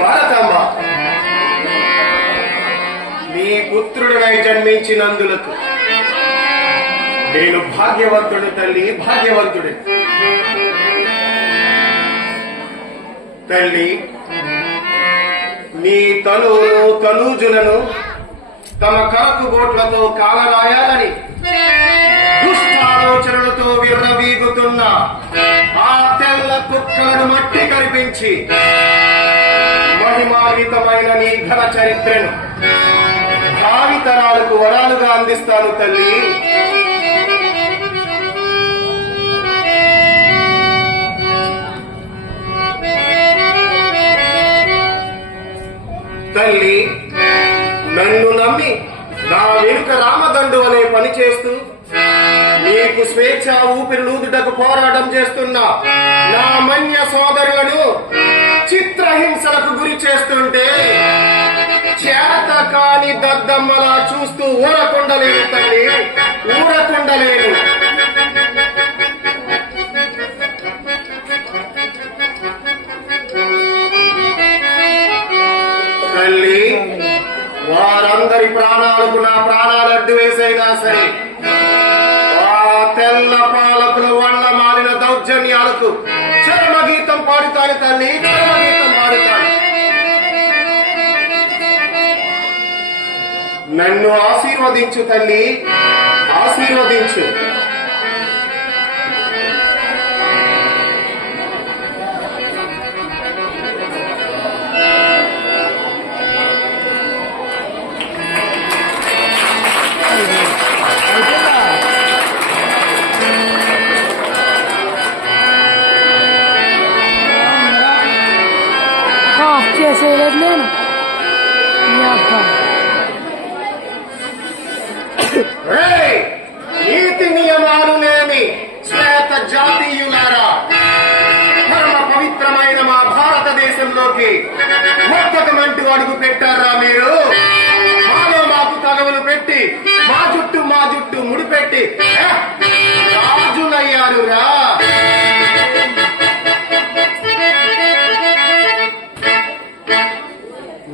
భారతమ్మ, నీ పుత్రుడినై జన్మించినందులకు నేను భాగ్యవంతుడు తల్లి, భాగ్యవంతుడి. తల్లి, నీ తనువును తనూజులను తమ కరకుగోట్లతో కాలరాయాలని దుష్టాలోచనలతో విర్రవీగుతున్న ఆ తెల్ల కుక్కలను మట్టి కనిపించి మహిమాన్వితమైన నీ ఘన చరిత్రను భావితరాలకు వరాలుగా అందిస్తాను తల్లి. తల్లి, నన్ను నమ్మి నా వెనుక రామదండు అనే పని చేస్తూ నీకు స్వేచ్ఛ ఊపిరిలూదుటకు పోరాటం చేస్తున్న నా మన్య సోదరులను చిత్రహింసలకు గురి చేస్తుంటే చేత కాని దద్దమ్మలా చూస్తూ ఊరకుండలేను తల్లి, ఊరకుండలేను. తల్లి, వారందరి ప్రాణాలకు నా ప్రాణాలు అడ్డు వేసైనా సరే ఆ తెల్ల పాలకులు వల్ల మాలిన దౌర్జన్యాలకు చరమగీతం పాడుతాను తల్లి, చరమగీతం పాడుతాను. నన్ను ఆశీర్వదించు తల్లి, ఆశీర్వదించు. చేసేయలేదు నేను. నీతి నియమాలు లేని శ్వేత జాతీయులారా, పరమ పవిత్రమైన మా భారతదేశంలోకి మొత్తకమంటూ అడుగు పెట్టారా మీరు? మాలో మాకు తగవులు పెట్టి మా జుట్టు ముడిపెట్టి రాజులయ్యారురా.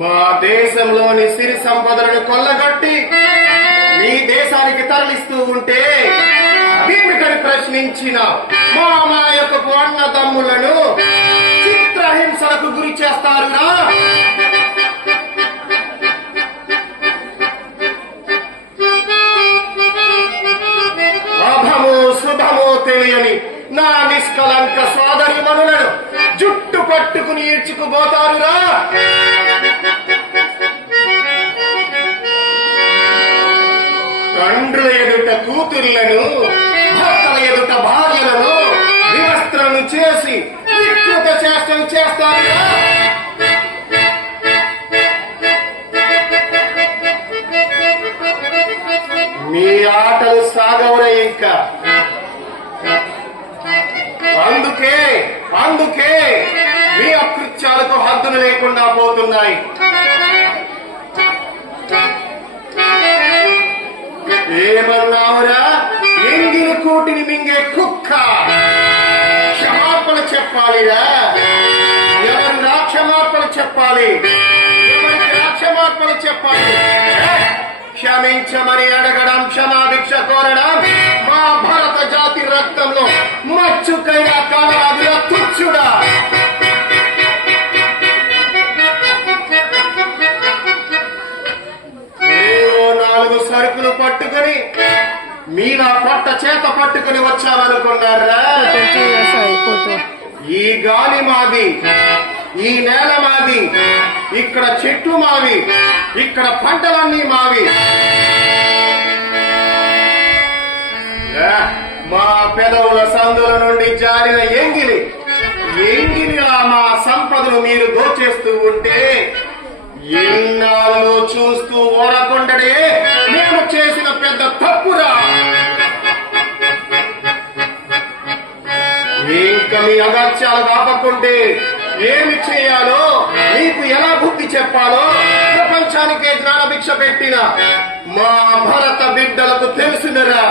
మా దేశంలోని సిరి సంపదలను కొల్లగొట్టి మీ దేశానికి తరలిస్తూ ఉంటే భీమికని ప్రశ్నించిన మా నాయకపు అన్నదమ్ములను చిత్రహింసలకు గురి చేస్తారురా. అభమో శుభమో తెలియని నా నిష్కలంక సోదరి మనులను జుట్టు పట్టుకుని ఈడ్చుకుపోతారురా. తండ్రుల ఎదుట కూతుర్లను, భర్తల ఎదుట భార్యలను వివస్త్రను చేసి వికృత చేష్టలు చేస్తారుగా. మీ ఆటలు సాగవులే ఇంకా. అందుకే మీ అకృత్యాలకు హద్దులు లేకుండా పోతున్నాయి. ఏమన్నావురా? ఎంగిలి కూటిని మింగే కుక్క. క్షమాపణ చెప్పాలిరా. ఎవరిరా క్షమాపణ చెప్పాలి? క్షమాపణ చెప్పాలి. క్షమించమని అడగడం, క్షమాభిక్ష కోరడం మా భారత జాతి రక్తంలో మచ్చుకైనా కాలాదిగా తుచ్చుడా. నాలుగు సరుకులు పట్టుకుని మీరా పొట్ట చేత పట్టుకుని వచ్చామనుకున్నారా? ఈ గాలి మాది, ఈ నేల మాది, ఇక్కడ చెట్లు మావి, ఇక్కడ పంటలన్నీ మావి. మా పెదవుల సందుల నుండి జారిన ఎంగిలిలా మా సంపదను మీరు దోచేస్తూ ఉంటే ఎన్నాళ్ళు చూస్తూ ఓరకుండడే మేము చేసిన పెద్ద తప్పురా. ఇంకా మీ అగత్యాలు కాపకుంటే ఏమి చేయాలో, మీకు ఎలా బుద్ధి చెప్పాలో ప్రపంచానికే జ్ఞానభిక్ష పెట్టిన మా భరత బిడ్డలకు తెలుసుదరా.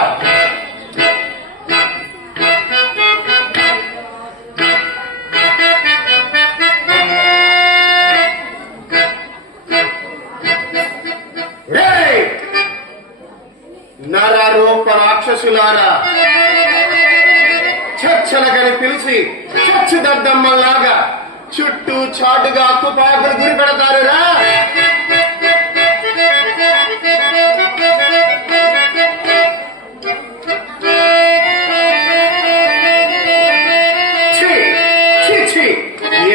రాక్షసులారా, చర్చలకని పిలిచి చచ్చు దద్దమ్మల్లాగా చుట్టూ చాటుగా తుపాకులు గురి పెడతారురా.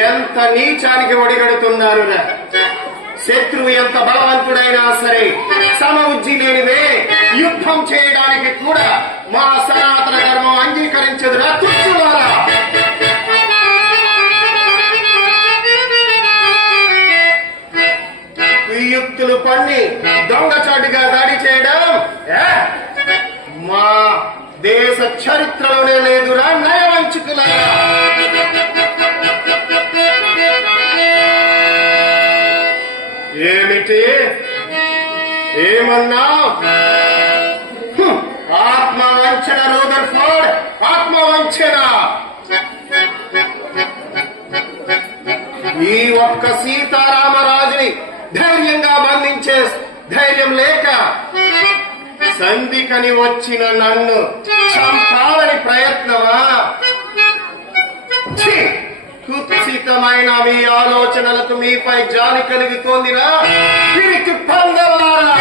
ఎంత నీచానికి ఒడిగడుతున్నారురా. శత్రువు ఎంత బలవంతుడైనా సరే సమబుద్ధి లేనివే యుద్ధం చేయడానికి కూడా మా సనాతన ధర్మం అంగీకరించదురా తుచ్చులారా. యుక్తులు పన్ని దొంగచాటుగా దాడి చేయడం మా దేశ చరిత్రలోనే లేదురా నయవంచుకులారా. ఏమిటి ఏమన్నా? ఆత్మవంచన రూదర్ఫోర్డ్, ఆత్మవంచన. ఈ ఒక్క సీతారామరాజుని ధైర్యంగా బంధించే ధైర్యం లేక సంధికని వచ్చిన నన్ను చంపాలని ప్రయత్నమా? కుత్సితమైన మీ ఆలోచనలకు మీపై జాలి కలుగుతోందిరా తిరిగి పందల్లారా.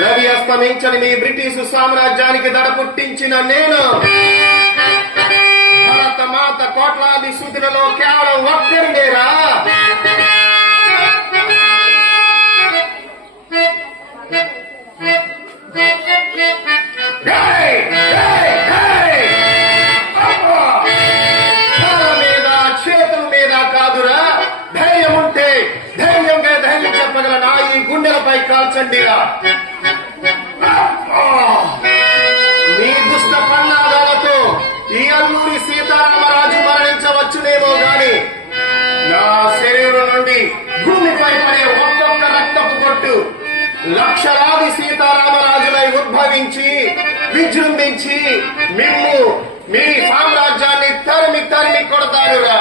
రవి అస్తమించని మీ బ్రిటిషు సామ్రాజ్యానికి దడ పుట్టించిన నేను భారత మాత కోట్లాది సుతులలో కేవలం ఒక్కరినేరా. గుండెలపై కాల్చండిరా. మీ దుష్ట పన్నాగాలతో ఈ అల్లూరి సీతారామరాజు మరణించవచ్చునేమో గాని నా శరీరం నుండి భూమిపై పడే ఒక్కొక్క రక్తపు కొట్టు లక్షలాది సీతారామరాజులై ఉద్భవించి విజృంభించి మిమ్ము మీ సామ్రాజ్యాన్ని తరిమి తరిమి కొడతారురా.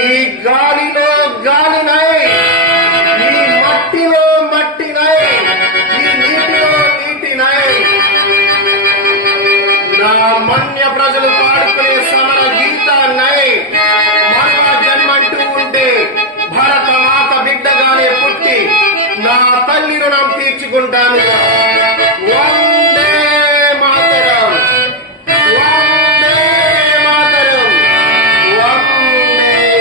ఈ గాలిలో గాలినై, ఈ మట్టిలో మట్టినై, ఈ నీటిలో నీటినై నా మన్య ప్రజలు పాడుకునే సమర గీతాన్నై మరణ జన్మంటూ ఉంటే భరత మాత బిడ్డగానే పుట్టి నా తల్లి రుణం తీర్చుకుంటాను. వందే మాతరం, వందే మాతరం, వందే మాతరం.